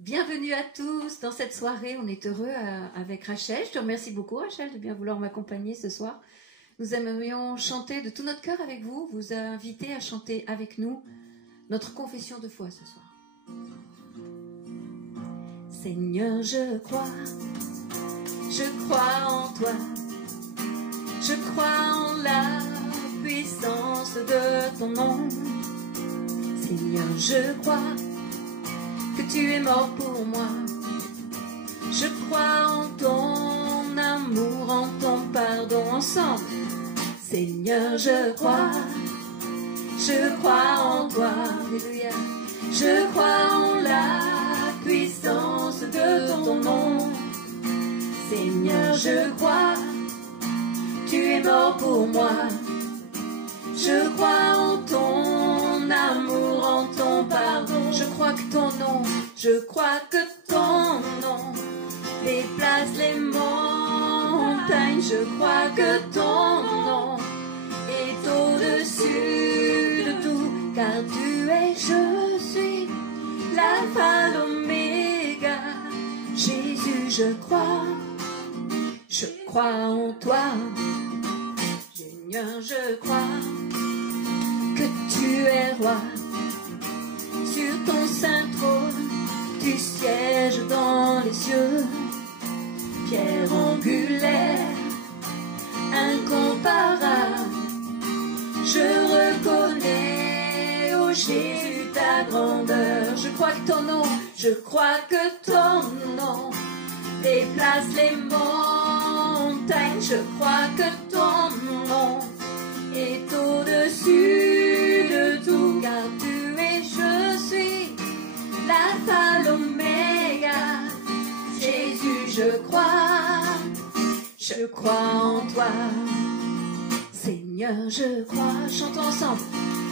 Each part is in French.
Bienvenue à tous dans cette soirée. On est heureux avec Rachel. Je te remercie beaucoup, Rachel, de bien vouloir m'accompagner ce soir. Nous aimerions chanter de tout notre cœur avec vous, vous inviter à chanter avec nous notre confession de foi ce soir. Seigneur, je crois en toi, je crois en la puissance de ton nom. Seigneur, je crois que tu es mort pour moi. Je crois en ton amour, en ton pardon ensemble. Seigneur, je crois en toi. Alléluia. Je crois en la puissance de ton nom. Seigneur, je crois, tu es mort pour moi. Je crois en ton amour, en ton pardon. Je crois que ton nom déplace les montagnes. Je crois que ton nom est au-dessus de tout, car tu es, je suis, l'alpha, l'oméga. Jésus, je crois en toi. Seigneur, je crois que tu es roi. Sur ton saint trône, tu sièges dans les cieux. Pierre angulaire, incomparable, je reconnais, ô Jésus, ta grandeur. Je crois que ton nom déplace les montagnes. Je crois que ton nom est au-dessus de tout, car tu es, je suis, l'alpha, l'oméga. Jésus, je crois en toi. Seigneur, je crois, chantons ensemble.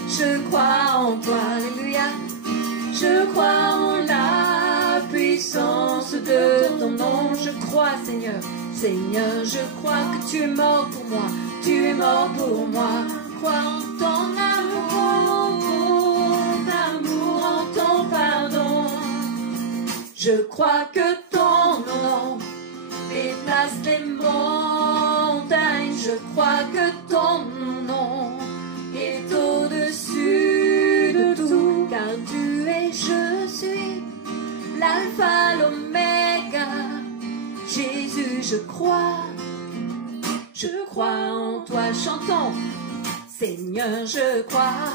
Je crois en toi, alléluia. Je crois en la puissance de ton nom. Je crois, Seigneur. Seigneur, je crois que tu es mort pour moi. Tu es mort pour moi. Je crois en ton amour, en ton pardon. Je crois que ton nom déplace les montagnes. Je crois que ton nom est au-dessus de tout, car tu es, je suis, l'alpha, l'oméga. Jésus, je crois en toi. Chantons. Seigneur, je crois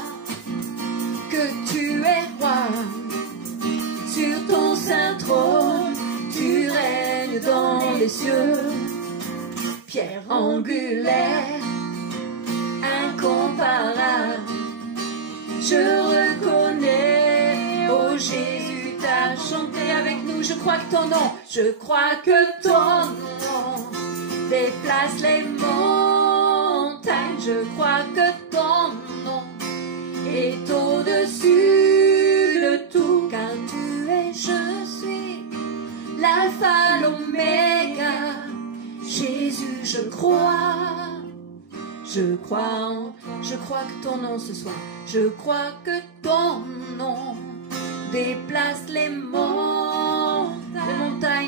que tu es roi. Sur ton saint trône, tu règnes dans les cieux. Pierre angulaire, incomparable, je reconnais, ô Jésus, t'as chanté avec nous. Je crois que ton nom déplace les montagnes. Je crois que ton nom est au-dessus de tout, car tu es, je suis, l'alpha, l'oméga. Jésus, je crois que ton nom ce soir, je crois que ton nom déplace les montagnes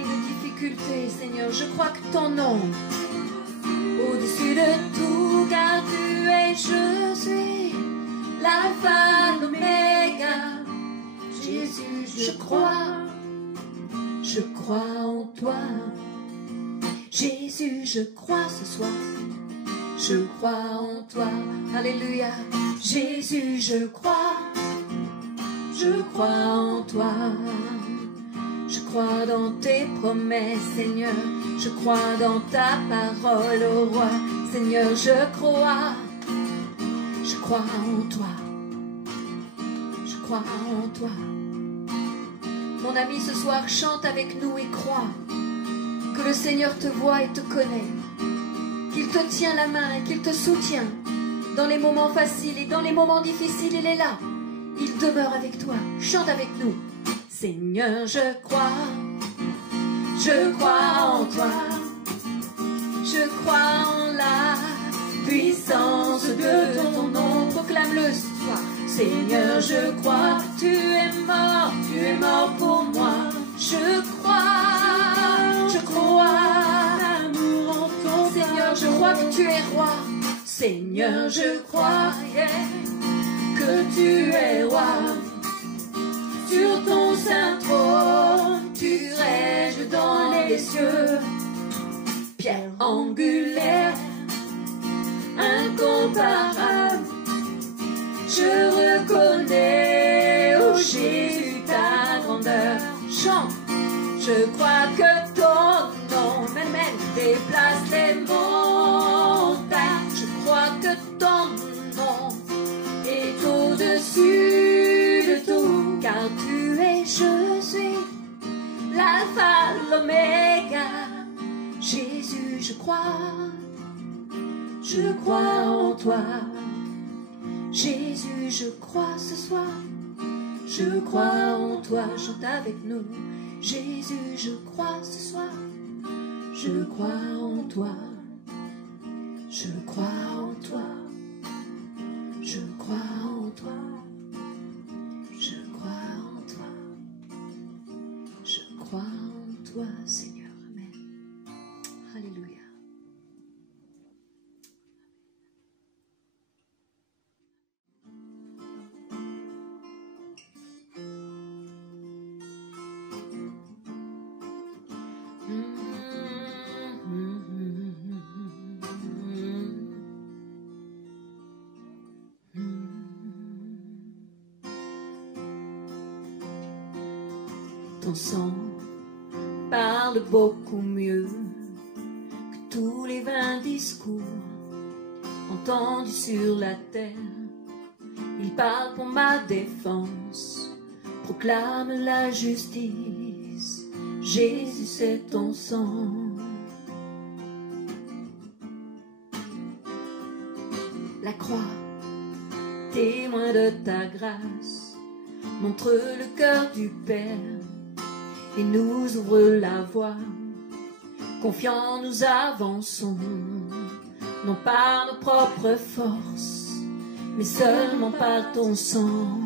de difficultés, Seigneur. Je crois que ton nom au-dessus de tout, car tu es, je suis, l'alpha, l'oméga. Jésus, je crois en toi. Jésus, je crois ce soir, je crois en toi. Alléluia. Jésus, je crois en toi. Je crois dans tes promesses, Seigneur. Je crois dans ta parole, ô roi. Seigneur, je crois en toi. Je crois en toi. Mon ami, ce soir, chante avec nous et crois que le Seigneur te voit et te connaît, qu'il te tient la main et qu'il te soutient. Dans les moments faciles et dans les moments difficiles, il est là. Il demeure avec toi. Chante avec nous. Seigneur, je crois en toi. Je crois en la puissance de ton nom. Proclame-le ce soir. Seigneur, je crois, tu es mort pour moi. es roi. Seigneur, je croyais que tu es roi. Sur ton saint trône, tu règnes dans les cieux. Pierre angulaire, incomparable, je reconnais, oh Jésus, ta grandeur. Chante, je crois que ton nom, même déplace les montagnes. Je crois que ton nom est au-dessus de tout, car tu es, je suis, l'alpha, l'oméga. Jésus, je crois en toi. Jésus, je crois ce soir, je crois en toi. Chante avec nous. Jésus, je crois ce soir, je crois en toi. Je crois en toi, je crois en toi, je crois en toi, je crois en toi, Seigneur. Amen. Alléluia. Ton sang parle beaucoup mieux que tous les vains discours entendus sur la terre. Il parle pour ma défense, proclame la justice. Jésus, c'est ton sang. La croix, témoin de ta grâce, montre le cœur du Père et nous ouvre la voie. Confiants, nous avançons, non par nos propres forces, mais seulement par ton sang.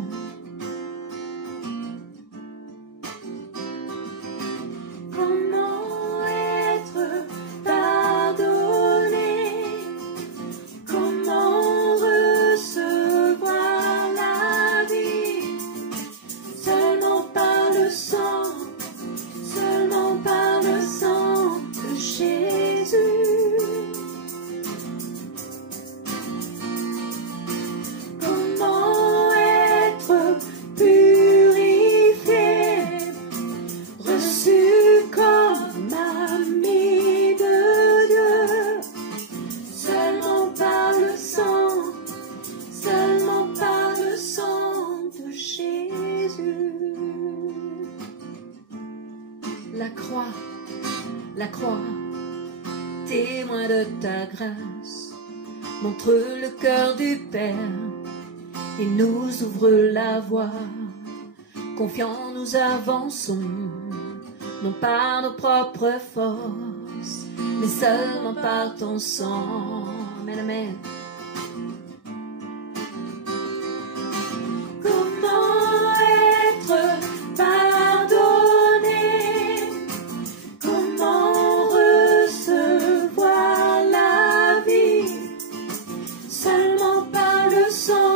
Comment être pardonné? Comment recevoir la vie? Seulement par le sang. Seulement par le sang de Jésus. Comment être purifié, reçu comme ami de Dieu? Seulement par le sang de Jésus. La croix, témoin de ta grâce, montre le cœur du Père et nous ouvre la voie. Confiants, nous avançons, non par nos propres forces, mais seulement par ton sang. Amen, amen. Comment être pardonné? Comment recevoir la vie? Seulement par le sang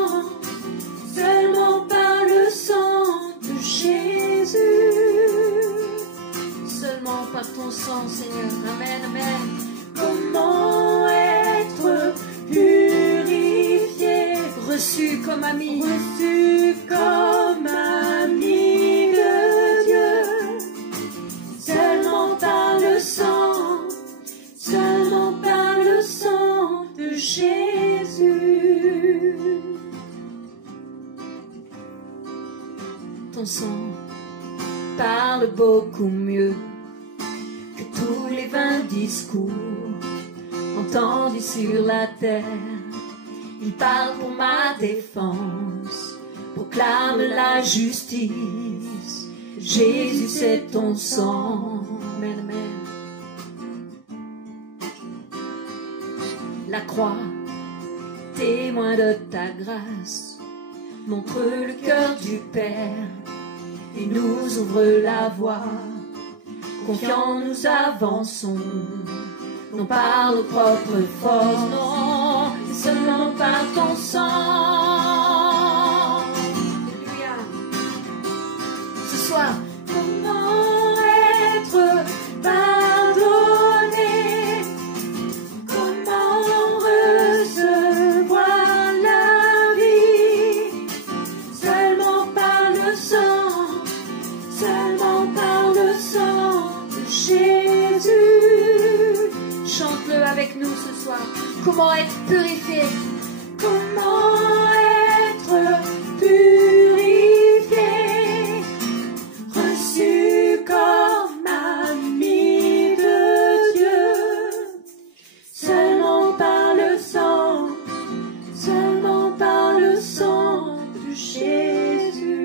de Jésus. Seulement par ton sang, Seigneur. Amen, amen. Comment être purifié, reçu comme ami, de Dieu, seulement par le sang de Jésus. Ton sang parle beaucoup mieux que tous les vains discours entendus sur la terre. Il parle pour ma défense, proclame la justice. Jésus, c'est ton sang. Amen, amen. La croix, témoin de ta grâce, montre le cœur du Père et nous ouvre la voie. Confiants, nous avançons, non par nos propres forces, non, seulement par ton sang. Alléluia. Ce soir, comment être pardonné, comment recevoir la vie, seulement par le sang de Jésus. Chante-le avec nous ce soir. Comment être purifié? Comment être purifié, reçu comme ami de Dieu, seulement par le sang de Jésus.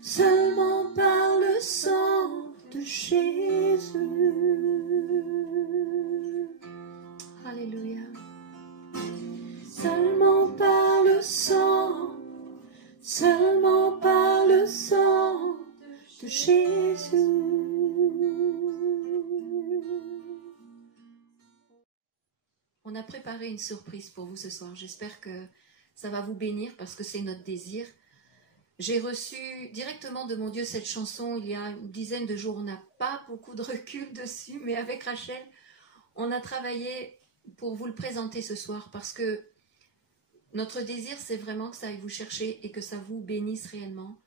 Seulement par le sang de Jésus. Alléluia. Seulement par le sang de Jésus. On a préparé une surprise pour vous ce soir. J'espère que ça va vous bénir parce que c'est notre désir. J'ai reçu directement de mon Dieu cette chanson il y a une dizaine de jours. On n'a pas beaucoup de recul dessus, mais avec Rachel, on a travaillé pour vous le présenter ce soir parce que notre désir, c'est vraiment que ça aille vous chercher et que ça vous bénisse réellement.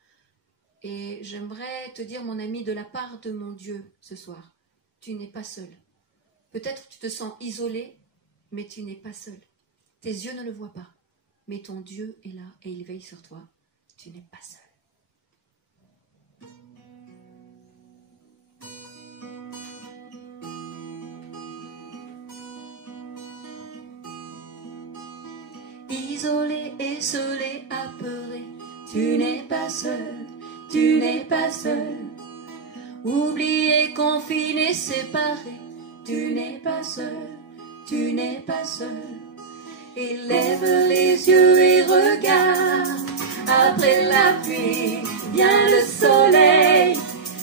Et j'aimerais te dire, mon ami, de la part de mon Dieu ce soir, tu n'es pas seul. Peut-être tu te sens isolé, mais tu n'es pas seul. Tes yeux ne le voient pas, mais ton Dieu est là et il veille sur toi. Tu n'es pas seul. Isolé, esselé, apeuré, tu n'es pas seul, tu n'es pas seul. Oublié, confiné, séparé, tu n'es pas seul, tu n'es pas seul. Élève les yeux et regarde, après la pluie vient le soleil.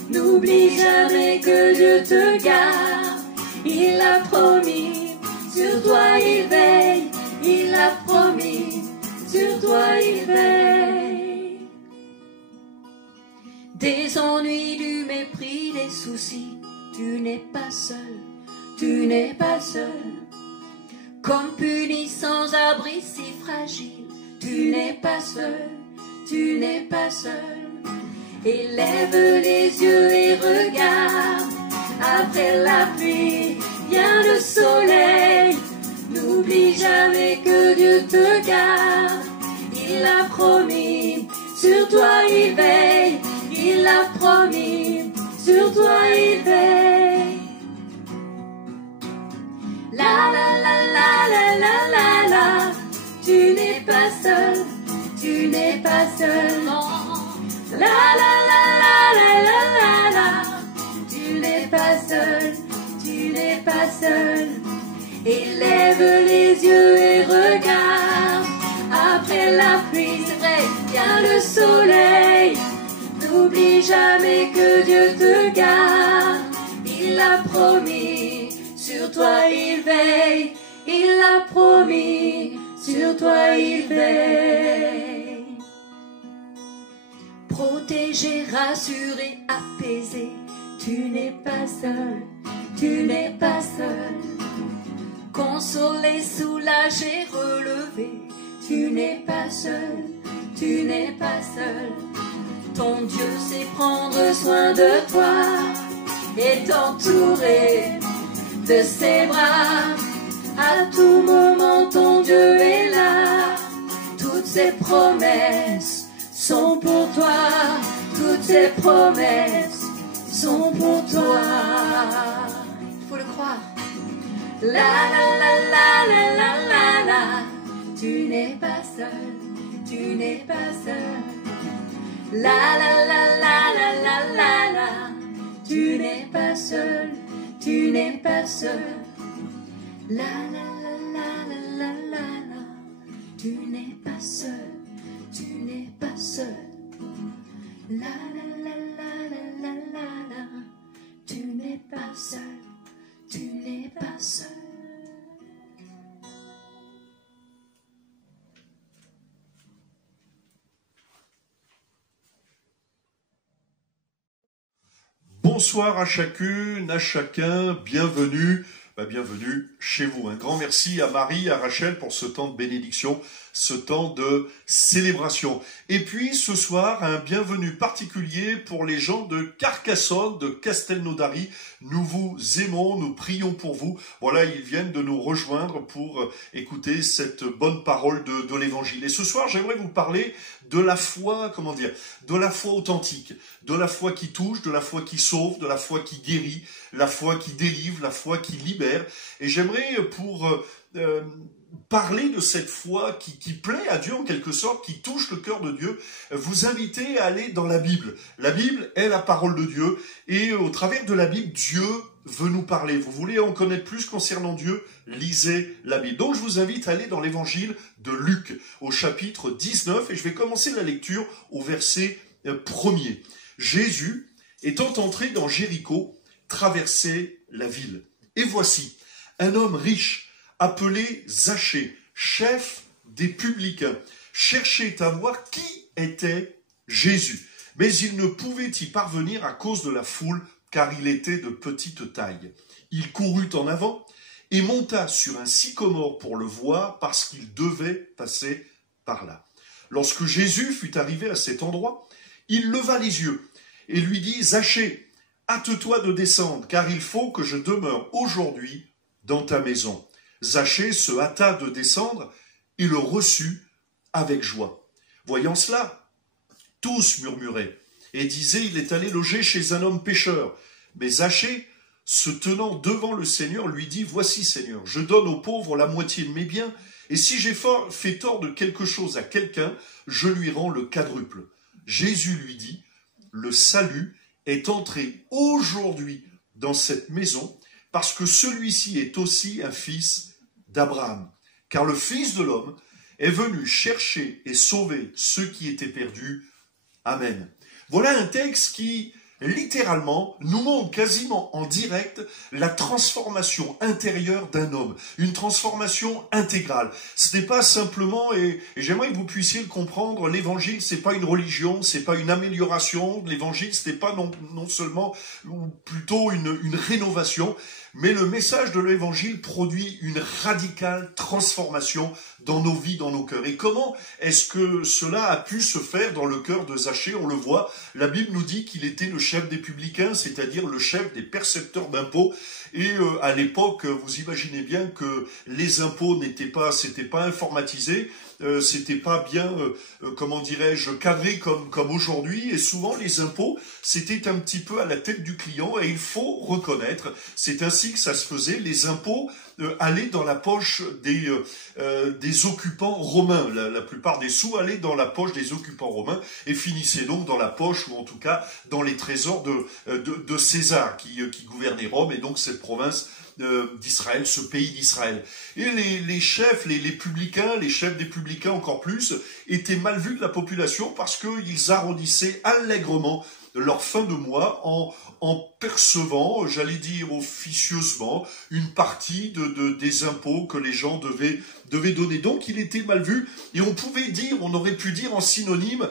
N'oublie jamais que Dieu te garde, il a promis, sur toi il veille, il a promis, sur toi il veille. Des ennuis, du mépris, des soucis, tu n'es pas seul, tu n'es pas seul. Comme puni, sans abri, si fragile, tu n'es pas seul, tu n'es pas seul. Élève les yeux et regarde, après la pluie vient le soleil. N'oublie jamais que Dieu te garde, il a promis, sur toi il veille, il a promis, sur toi il veille. La la la la la la la la, tu n'es pas seul, tu n'es pas seul, non. La la la la la la la la, tu n'es pas seul, tu n'es pas seul. Élève les yeux et regarde, après la pluie, c'est vrai, vient le soleil. N'oublie jamais que Dieu te garde, il a promis, sur toi il veille, il a promis, sur toi il veille. Protégé, rassuré, apaisé, tu n'es pas seul, tu n'es pas seul. Consolé, soulagé, relevé, tu n'es pas seul, tu n'es pas seul. Ton Dieu sait prendre soin de toi et t'entourer de ses bras. À tout moment, ton Dieu est là. Toutes ses promesses sont pour toi. Toutes ses promesses sont pour toi. Il faut le croire. La la la la la la la la. Tu n'es pas seul, tu n'es pas seul. La la la la la la la la. Tu n'es pas seul, tu n'es pas seul. La la la la la la la la. Tu n'es pas seul, tu n'es pas seul. Bonsoir à chacune, à chacun, bienvenue. Bienvenue chez vous. Un grand merci à Marie, à Rachel pour ce temps de bénédiction, ce temps de célébration. Et puis ce soir, un bienvenue particulier pour les gens de Carcassonne, de Castelnaudary. Nous vous aimons, nous prions pour vous. Voilà, ils viennent de nous rejoindre pour écouter cette bonne parole de l'Évangile. Et ce soir, j'aimerais vous parler de la foi, de la foi authentique, de la foi qui touche, de la foi qui sauve, de la foi qui guérit, la foi qui délivre, la foi qui libère. Et j'aimerais, pour parler de cette foi qui plaît à Dieu en quelque sorte, qui touche le cœur de Dieu, vous inviter à aller dans la Bible. La Bible est la parole de Dieu, et au travers de la Bible, Dieu veut nous parler. Vous voulez en connaître plus concernant Dieu? Lisez la Bible. Donc je vous invite à aller dans l'évangile de Luc, au chapitre 19, et je vais commencer la lecture au verset 1er. Jésus, étant entré dans Jéricho, traversait la ville. Et voici, un homme riche, appelé Zachée, chef des publicains, cherchait à voir qui était Jésus. Mais il ne pouvait y parvenir à cause de la foule, car il était de petite taille. Il courut en avant et monta sur un sycomore pour le voir, parce qu'il devait passer par là. Lorsque Jésus fut arrivé à cet endroit, il leva les yeux et lui dit « Zachée, hâte-toi de descendre, car il faut que je demeure aujourd'hui dans ta maison. » Zachée se hâta de descendre et le reçut avec joie. Voyant cela, tous murmuraient et disaient « Il est allé loger chez un homme pécheur. » Mais Zachée, se tenant devant le Seigneur, lui dit « Voici, Seigneur, je donne aux pauvres la moitié de mes biens, et si j'ai fait tort de quelque chose à quelqu'un, je lui rends le quadruple. » Jésus lui dit « Le salut est entré aujourd'hui dans cette maison, parce que celui-ci est aussi un fils d'Abraham. Car le Fils de l'homme est venu chercher et sauver ceux qui étaient perdus. Amen. » Voilà un texte qui, littéralement, nous montre quasiment en direct la transformation intérieure d'un homme. Une transformation intégrale. Ce n'est pas simplement, et j'aimerais que vous puissiez le comprendre, l'évangile, c'est pas une religion, c'est pas une amélioration. L'évangile, ce n'est pas non seulement, ou plutôt une rénovation, mais le message de l'évangile produit une radicale transformation dans nos vies, dans nos cœurs. Et comment est-ce que cela a pu se faire dans le cœur de Zachée? On le voit, la Bible nous dit qu'il était le chef des publicains, c'est-à-dire le chef des percepteurs d'impôts. Et à l'époque, vous imaginez bien que les impôts c'était pas informatisé, c'était pas bien, cadré comme aujourd'hui. Et souvent, les impôts, c'était un petit peu à la tête du client. Et il faut reconnaître, c'est ainsi que ça se faisait. Les impôts allaient dans la poche des occupants romains. La plupart des sous allaient dans la poche des occupants romains et finissaient donc dans la poche, ou en tout cas dans les trésors de César qui gouvernait Rome, et donc cette province d'Israël, ce pays d'Israël. Et les chefs, les publicains, les chefs des publicains encore plus, étaient mal vus de la population parce qu'ils arrondissaient allègrement leur fin de mois en percevant, j'allais dire officieusement, une partie des impôts que les gens devaient donner. Donc il était mal vu, et on aurait pu dire en synonyme,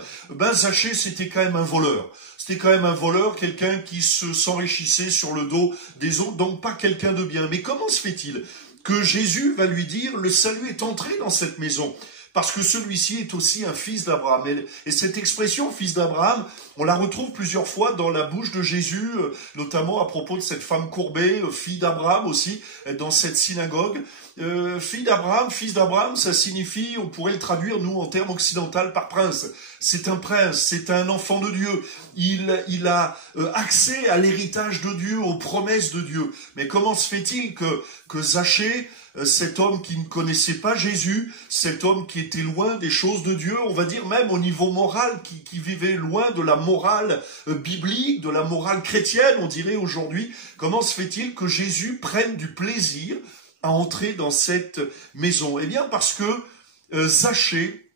Zachée c'était quand même un voleur. C'était quand même un voleur, quelqu'un qui s'enrichissait sur le dos des autres, donc pas quelqu'un de bien. Mais comment se fait-il que Jésus va lui dire, le salut est entré dans cette maison? Parce que celui-ci est aussi un fils d'Abraham. Et cette expression, fils d'Abraham, on la retrouve plusieurs fois dans la bouche de Jésus, notamment à propos de cette femme courbée, fille d'Abraham aussi, dans cette synagogue. Fils d'Abraham, ça signifie, on pourrait le traduire, nous, en termes occidentaux, par prince. C'est un prince, c'est un enfant de Dieu. Il a accès à l'héritage de Dieu, aux promesses de Dieu. Mais comment se fait-il que Zachée, cet homme qui ne connaissait pas Jésus, cet homme qui était loin des choses de Dieu, on va dire même au niveau moral, qui vivait loin de la morale biblique, de la morale chrétienne, on dirait aujourd'hui, comment se fait-il que Jésus prenne du plaisir à entrer dans cette maison? Eh bien parce que Zachée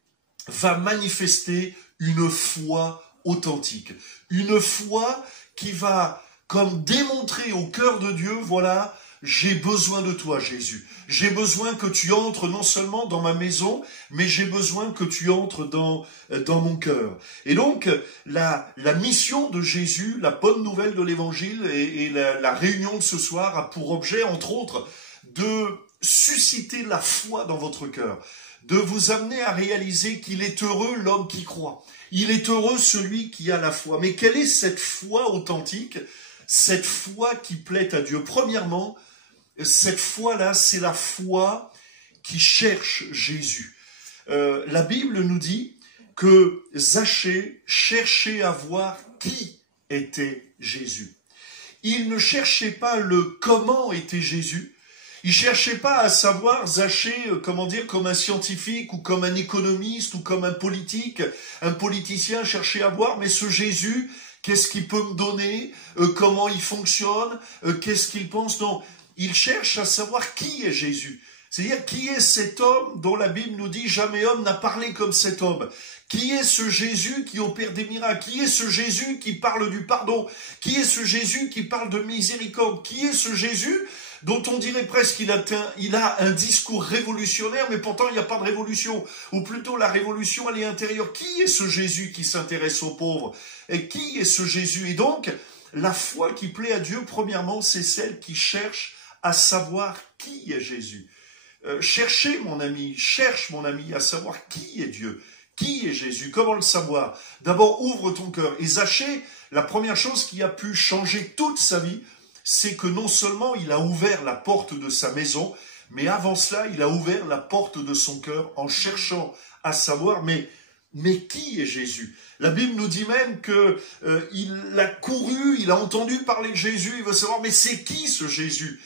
va manifester une foi authentique, une foi qui va comme démontrer au cœur de Dieu, voilà, j'ai besoin de toi, Jésus. J'ai besoin que tu entres non seulement dans ma maison, mais j'ai besoin que tu entres dans mon cœur. Et donc, la mission de Jésus, la bonne nouvelle de l'Évangile et la réunion de ce soir a pour objet, entre autres, de susciter la foi dans votre cœur, de vous amener à réaliser qu'il est heureux l'homme qui croit. Il est heureux celui qui a la foi. Mais quelle est cette foi authentique, cette foi qui plaît à Dieu? Premièrement, cette foi-là, c'est la foi qui cherche Jésus. La Bible nous dit que Zachée cherchait à voir qui était Jésus. Il ne cherchait pas le comment était Jésus. Il cherchait pas à savoir, Zachée, comment dire, comme un scientifique ou comme un économiste ou comme un politique. Un politicien cherchait à voir, mais ce Jésus, qu'est-ce qu'il peut me donner, comment il fonctionne, qu'est-ce qu'il pense. Non, il cherche à savoir qui est Jésus. C'est-à-dire qui est cet homme dont la Bible nous dit jamais homme n'a parlé comme cet homme. Qui est ce Jésus qui opère des miracles? Qui est ce Jésus qui parle du pardon? Qui est ce Jésus qui parle de miséricorde? Qui est ce Jésus dont on dirait presque qu'il a un discours révolutionnaire, mais pourtant il n'y a pas de révolution. Ou plutôt la révolution, elle est intérieure. Qui est ce Jésus qui s'intéresse aux pauvres? Et qui est ce Jésus? Et donc, la foi qui plaît à Dieu, premièrement, c'est celle qui cherche à savoir qui est Jésus. Cherchez, mon ami, cherche, mon ami, à savoir qui est Dieu. Qui est Jésus? Comment le savoir? D'abord, ouvre ton cœur. Et Zachée, la première chose qui a pu changer toute sa vie, c'est que non seulement il a ouvert la porte de sa maison, mais avant cela, il a ouvert la porte de son cœur en cherchant à savoir, mais qui est Jésus? La Bible nous dit même que il a couru, il a entendu parler de Jésus, il veut savoir, mais c'est qui ce Jésus?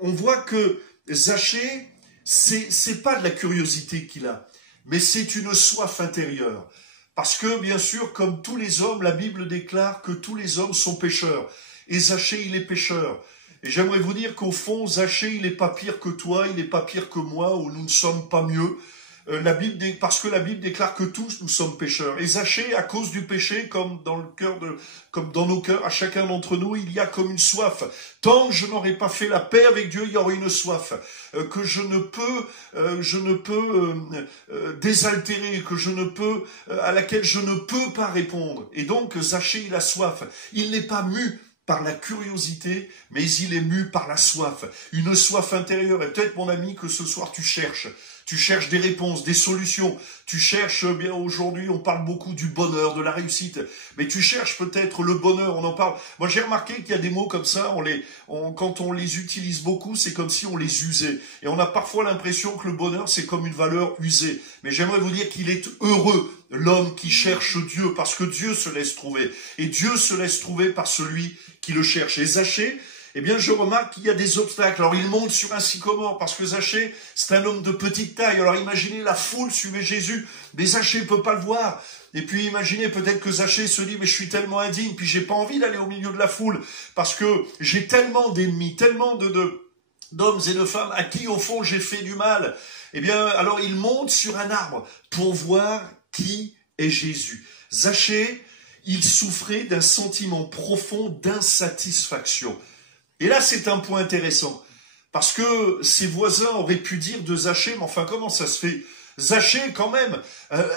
On voit que Zachée, c'est pas de la curiosité qu'il a, mais c'est une soif intérieure. Parce que, bien sûr, comme tous les hommes, la Bible déclare que tous les hommes sont pécheurs. Et Zachée, il est pécheur. Et j'aimerais vous dire qu'au fond, Zachée, il n'est pas pire que toi, il n'est pas pire que moi, ou nous ne sommes pas mieux. Parce que la Bible déclare que tous nous sommes pécheurs. Et Zachée, à cause du péché, comme dans nos cœurs, à chacun d'entre nous, il y a comme une soif. Tant que je n'aurai pas fait la paix avec Dieu, il y aura une soif que je ne peux désaltérer, à laquelle je ne peux pas répondre. Et donc Zachée, il a soif. Il n'est pas mu par la curiosité, mais il est mu par la soif. Une soif intérieure. Et peut-être, mon ami, que ce soir tu cherches. Tu cherches des réponses, des solutions. Tu cherches, bien aujourd'hui, on parle beaucoup du bonheur, de la réussite. Mais tu cherches peut-être le bonheur, on en parle. Moi, j'ai remarqué qu'il y a des mots comme ça, quand on les utilise beaucoup, c'est comme si on les usait. Et on a parfois l'impression que le bonheur, c'est comme une valeur usée. Mais j'aimerais vous dire qu'il est heureux, l'homme qui cherche Dieu, parce que Dieu se laisse trouver. Et Dieu se laisse trouver par celui qui le cherche. Et Zachée, eh bien, je remarque qu'il y a des obstacles. Alors, il monte sur un sycomore, parce que Zachée, c'est un homme de petite taille. Alors, imaginez, la foule suivait Jésus, mais Zachée ne peut pas le voir. Et puis, imaginez peut-être que Zachée se dit, mais je suis tellement indigne, puis j'ai pas envie d'aller au milieu de la foule, parce que j'ai tellement d'ennemis, tellement d'hommes et de femmes à qui, au fond, j'ai fait du mal. Eh bien, alors, il monte sur un arbre pour voir qui est Jésus. Zachée, il souffrait d'un sentiment profond d'insatisfaction. Et là, c'est un point intéressant, parce que ses voisins auraient pu dire de Zachée, mais enfin, comment ça se fait? Zachée, quand même,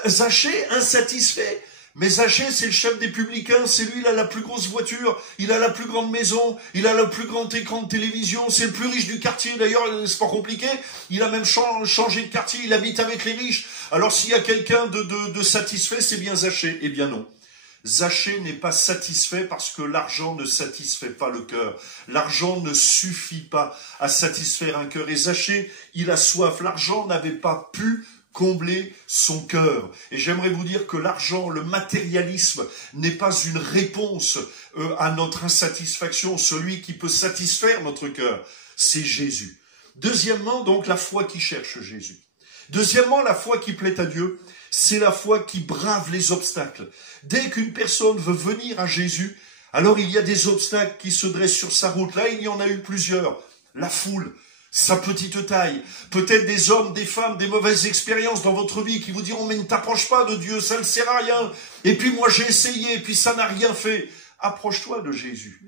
Zachée insatisfait. Mais Zachée, c'est le chef des publicains, c'est lui, il a la plus grosse voiture, il a la plus grande maison, il a le plus grand écran de télévision, c'est le plus riche du quartier, d'ailleurs, c'est pas compliqué, il a même changé de quartier, il habite avec les riches. Alors, s'il y a quelqu'un de satisfait, c'est bien Zachée. Eh bien non. Zachée n'est pas satisfait parce que l'argent ne satisfait pas le cœur. L'argent ne suffit pas à satisfaire un cœur. Et Zachée, il a soif. L'argent n'avait pas pu combler son cœur. Et j'aimerais vous dire que l'argent, le matérialisme, n'est pas une réponse à notre insatisfaction. Celui qui peut satisfaire notre cœur, c'est Jésus. Deuxièmement, donc, la foi qui cherche Jésus. Deuxièmement, la foi qui plaît à Dieu, c'est la foi qui brave les obstacles. Dès qu'une personne veut venir à Jésus, alors il y a des obstacles qui se dressent sur sa route. Là, il y en a eu plusieurs. La foule, sa petite taille, peut-être des hommes, des femmes, des mauvaises expériences dans votre vie qui vous diront « mais ne t'approche pas de Dieu, ça ne sert à rien. Et puis moi j'ai essayé, et puis ça n'a rien fait. » Approche-toi de Jésus.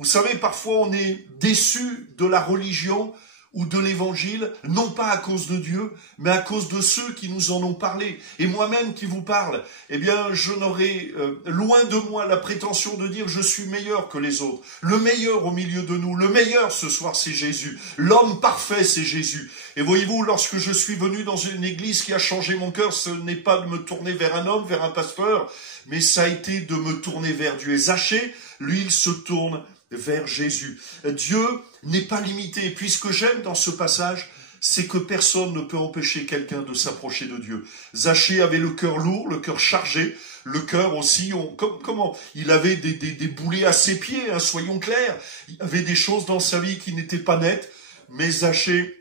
Vous savez, parfois on est déçu de la religion ou de l'évangile, non pas à cause de Dieu, mais à cause de ceux qui nous en ont parlé. Et moi-même qui vous parle, eh bien, je n'aurai loin de moi la prétention de dire je suis meilleur que les autres. Le meilleur au milieu de nous, le meilleur ce soir, c'est Jésus. L'homme parfait, c'est Jésus. Et voyez-vous, lorsque je suis venu dans une église qui a changé mon cœur, ce n'est pas de me tourner vers un homme, vers un pasteur, mais ça a été de me tourner vers Dieu. Et Zachée, lui, il se tourne vers Jésus. Dieu n'est pas limité. Et puis ce que j'aime dans ce passage, c'est que personne ne peut empêcher quelqu'un de s'approcher de Dieu. Zachée avait le cœur lourd, le cœur chargé, le cœur aussi, comment il avait des boulets à ses pieds, hein, soyons clairs. Il y avait des choses dans sa vie qui n'étaient pas nettes, mais Zachée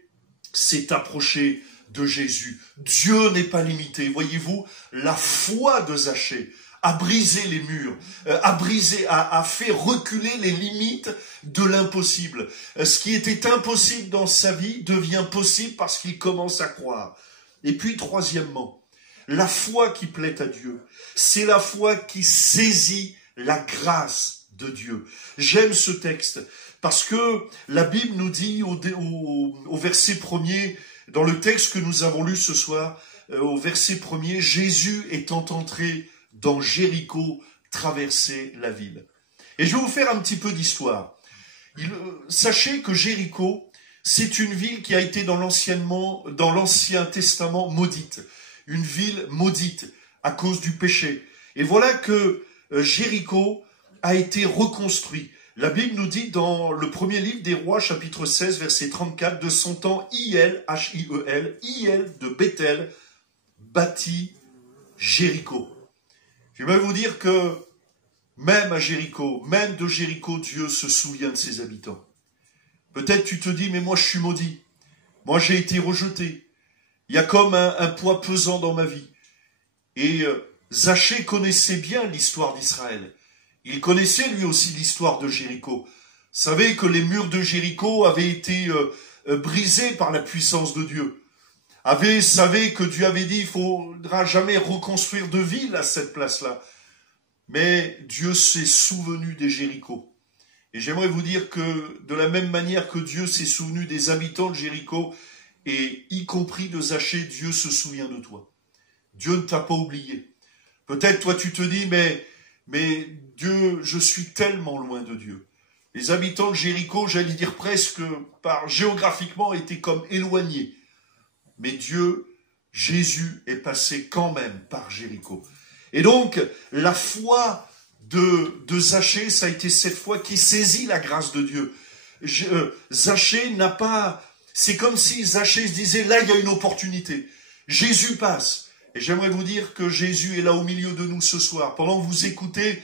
s'est approché de Jésus. Dieu n'est pas limité. Voyez-vous, la foi de Zachée a brisé les murs, a fait reculer les limites de l'impossible. Ce qui était impossible dans sa vie devient possible parce qu'il commence à croire. Et puis, troisièmement, la foi qui plaît à Dieu, c'est la foi qui saisit la grâce de Dieu. J'aime ce texte parce que la Bible nous dit au verset 1er, dans le texte que nous avons lu ce soir, au verset 1er, Jésus étant entré dans Jéricho, traverser la ville. Et je vais vous faire un petit peu d'histoire. Sachez que Jéricho, c'est une ville qui a été dans l'Ancien Testament maudite. Une ville maudite à cause du péché. Et voilà que Jéricho a été reconstruit. La Bible nous dit dans le premier livre des Rois, chapitre 16, verset 34, de son temps, Hiel, H-I-E-L, Hiel de Bethel, bâtit Jéricho. J'aimerais vous dire que même à Jéricho, même de Jéricho, Dieu se souvient de ses habitants. Peut-être tu te dis, mais moi je suis maudit. Moi j'ai été rejeté. Il y a comme un poids pesant dans ma vie. Et Zachée connaissait bien l'histoire d'Israël. Il connaissait lui aussi l'histoire de Jéricho. Vous savez que les murs de Jéricho avaient été brisés par la puissance de Dieu. Savait que Dieu avait dit, il ne faudra jamais reconstruire de ville à cette place-là. Mais Dieu s'est souvenu des Jéricho. Et j'aimerais vous dire que de la même manière que Dieu s'est souvenu des habitants de Jéricho, et y compris de Zachée, Dieu se souvient de toi. Dieu ne t'a pas oublié. Peut-être toi tu te dis, mais Dieu, je suis tellement loin de Dieu. Les habitants de Jéricho, j'allais dire presque géographiquement, étaient comme éloignés. Mais Dieu, Jésus est passé quand même par Jéricho. Et donc, la foi de Zachée, ça a été cette foi qui saisit la grâce de Dieu. Zachée n'a pas... C'est comme si Zachée se disait, là, il y a une opportunité. Jésus passe. Et j'aimerais vous dire que Jésus est là au milieu de nous ce soir. Pendant que vous écoutez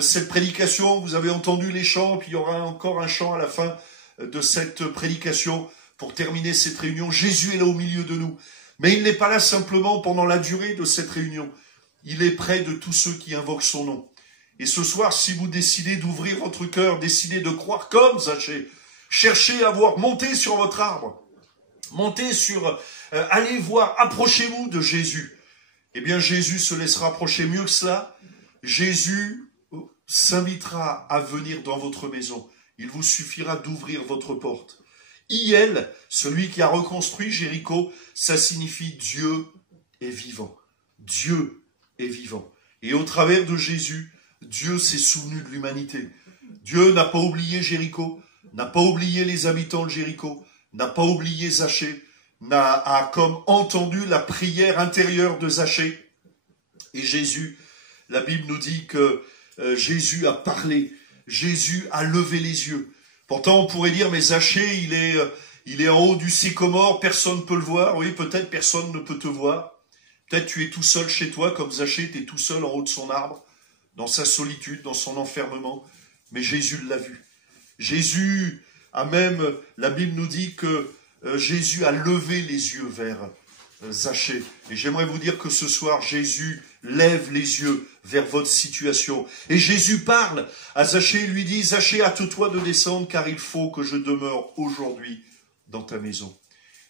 cette prédication, vous avez entendu les chants, puis il y aura encore un chant à la fin de cette prédication. Pour terminer cette réunion, Jésus est là au milieu de nous. Mais il n'est pas là simplement pendant la durée de cette réunion. Il est près de tous ceux qui invoquent son nom. Et ce soir, si vous décidez d'ouvrir votre cœur, décidez de croire comme Zachée, cherchez à voir, montez sur votre arbre, montez sur, allez voir, approchez-vous de Jésus. Eh bien, Jésus se laissera approcher mieux que cela. Jésus s'invitera à venir dans votre maison. Il vous suffira d'ouvrir votre porte. Hiel, celui qui a reconstruit Jéricho, ça signifie Dieu est vivant. Dieu est vivant. Et au travers de Jésus, Dieu s'est souvenu de l'humanité. Dieu n'a pas oublié Jéricho, n'a pas oublié les habitants de Jéricho, n'a pas oublié Zachée, a comme entendu la prière intérieure de Zachée. Et Jésus, la Bible nous dit que Jésus a parlé, Jésus a levé les yeux. Pourtant, on pourrait dire, mais Zachée, il est en haut du sycomore, personne ne peut le voir. Oui, peut-être personne ne peut te voir. Peut-être tu es tout seul chez toi, comme Zachée était tout seul en haut de son arbre, dans sa solitude, dans son enfermement. Mais Jésus l'a vu. Jésus a même, la Bible nous dit que Jésus a levé les yeux vers Zachée. Et j'aimerais vous dire que ce soir, Jésus lève les yeux vers votre situation. Et Jésus parle à Zachée, il lui dit, Zachée, hâte-toi de descendre, car il faut que je demeure aujourd'hui dans ta maison.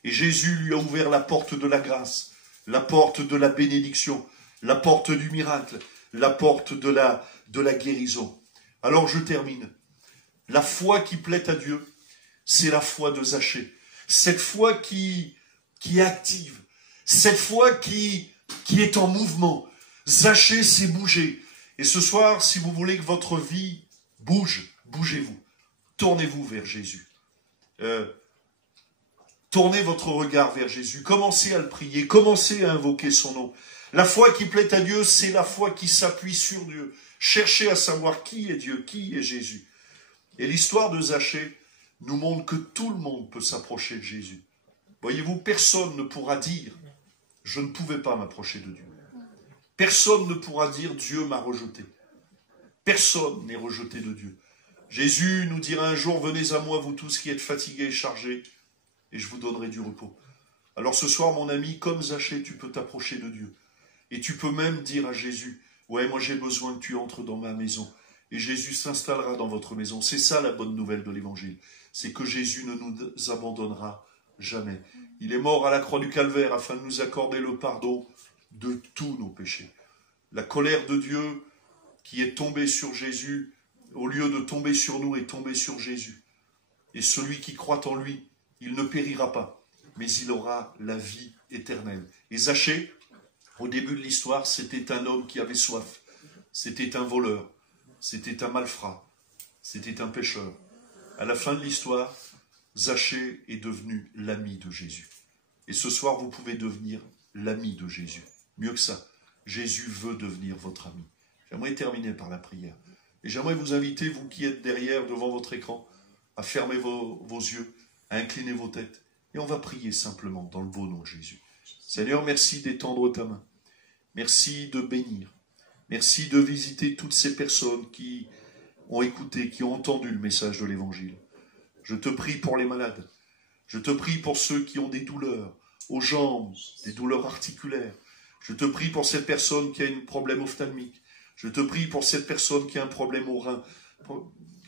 Et Jésus lui a ouvert la porte de la grâce, la porte de la bénédiction, la porte du miracle, la porte de la guérison. Alors je termine. La foi qui plaît à Dieu, c'est la foi de Zachée. Cette foi qui est active. Cette foi qui est en mouvement. Zachée s'est bougé. Et ce soir, si vous voulez que votre vie bouge, bougez-vous. Tournez-vous vers Jésus. Tournez votre regard vers Jésus. Commencez à le prier. Commencez à invoquer son nom. La foi qui plaît à Dieu, c'est la foi qui s'appuie sur Dieu. Cherchez à savoir qui est Dieu, qui est Jésus. Et l'histoire de Zachée nous montre que tout le monde peut s'approcher de Jésus. Voyez-vous, personne ne pourra dire « je ne pouvais pas m'approcher de Dieu ». Personne ne pourra dire « Dieu m'a rejeté ». Personne n'est rejeté de Dieu. Jésus nous dira un jour « venez à moi, vous tous qui êtes fatigués et chargés, et je vous donnerai du repos ». Alors ce soir, mon ami, comme Zachée, tu peux t'approcher de Dieu. Et tu peux même dire à Jésus « ouais, moi j'ai besoin que tu entres dans ma maison ». Et Jésus s'installera dans votre maison. C'est ça la bonne nouvelle de l'Évangile. C'est que Jésus ne nous abandonnera jamais. Il est mort à la croix du Calvaire afin de nous accorder le pardon de tous nos péchés. La colère de Dieu qui est tombée sur Jésus, au lieu de tomber sur nous, est tombée sur Jésus. Et celui qui croit en lui, il ne périra pas, mais il aura la vie éternelle. Et Zachée, au début de l'histoire, c'était un homme qui avait soif. C'était un voleur. C'était un malfrat, c'était un pécheur. À la fin de l'histoire, Zachée est devenu l'ami de Jésus. Et ce soir, vous pouvez devenir l'ami de Jésus. Mieux que ça, Jésus veut devenir votre ami. J'aimerais terminer par la prière. Et j'aimerais vous inviter, vous qui êtes derrière, devant votre écran, à fermer vos yeux, à incliner vos têtes. Et on va prier simplement dans le beau nom de Jésus. Seigneur, merci d'étendre ta main. Merci de bénir. Merci de visiter toutes ces personnes qui ont écouté, qui ont entendu le message de l'Évangile. Je te prie pour les malades. Je te prie pour ceux qui ont des douleurs aux jambes, des douleurs articulaires. Je te prie pour cette personne qui a un problème ophtalmique. Je te prie pour cette personne qui a un problème au rein,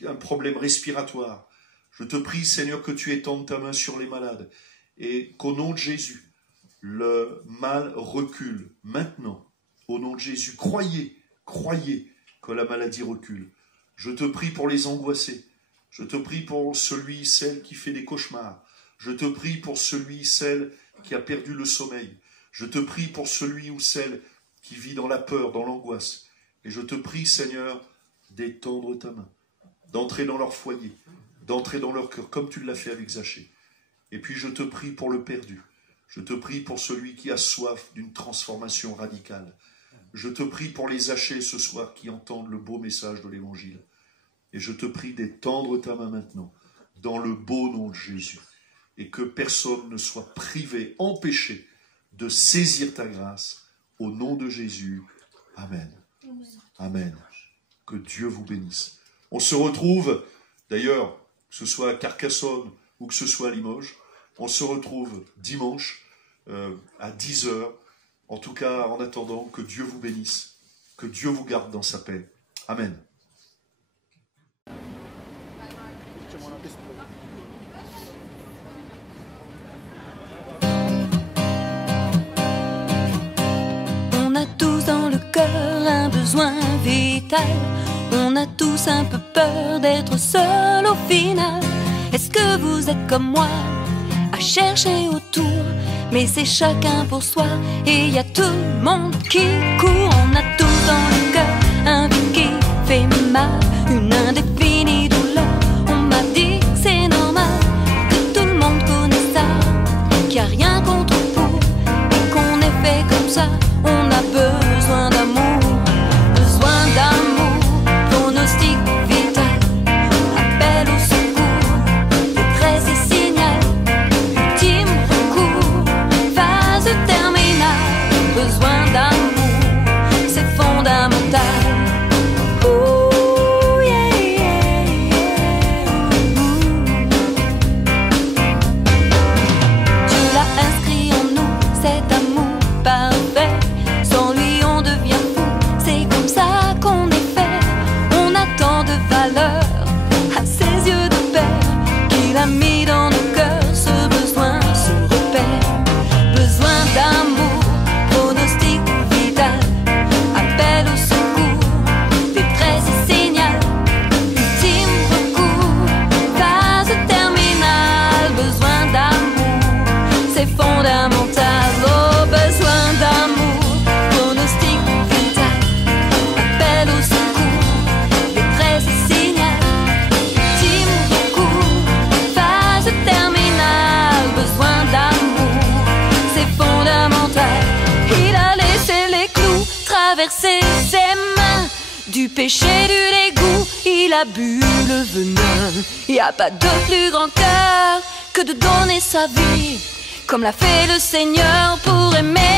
un problème respiratoire. Je te prie, Seigneur, que tu étendes ta main sur les malades et qu'au nom de Jésus, le mal recule maintenant. Au nom de Jésus, croyez que la maladie recule. Je te prie pour les angoissés. Je te prie pour celui, celle qui fait des cauchemars. Je te prie pour celui, celle qui a perdu le sommeil. Je te prie pour celui ou celle qui vit dans la peur, dans l'angoisse. Et je te prie, Seigneur, d'étendre ta main, d'entrer dans leur foyer, d'entrer dans leur cœur, comme tu l'as fait avec Zachée. Et puis je te prie pour le perdu. Je te prie pour celui qui a soif d'une transformation radicale. Je te prie pour les Zachées ce soir qui entendent le beau message de l'Évangile. Et je te prie d'étendre ta main maintenant dans le beau nom de Jésus. Et que personne ne soit privé, empêché de saisir ta grâce. Au nom de Jésus. Amen. Amen. Que Dieu vous bénisse. On se retrouve, d'ailleurs, que ce soit à Carcassonne ou que ce soit à Limoges, on se retrouve dimanche à 10h. En tout cas, en attendant, que Dieu vous bénisse, que Dieu vous garde dans sa paix. Amen. On a tous dans le cœur un besoin vital. On a tous un peu peur d'être seul au final. Est-ce que vous êtes comme moi à chercher autour? Mais c'est chacun pour soi et il y a tout le monde qui court. On a tous dans le cœur un vide qui fait mal, une indéfinie douleur. On m'a dit que c'est normal, que tout le monde connaît ça, qu'il n'y a rien contre pour et qu'on est fait comme ça. On a besoin d'amour, pronostic vital, appel au secours, détresse et signal, ultime recours, phase terminale, besoin d'amour, c'est fondamental. Ouh, yeah, yeah, yeah. Dieu l'a inscrit en nous, cet amour parfait. Sans lui on devient fou, c'est comme ça qu'on est fait. On a tant de valeur à ses yeux de père qu'il a mis dans nos cœurs ce besoin, ce repère. Besoin d'amour, pronostic vital, appel au secours, détresse et signal, ultime recours, versé ses mains du péché, du dégoût, il a bu le venin. Y a pas de plus grand cœur que de donner sa vie, comme l'a fait le Seigneur pour aimer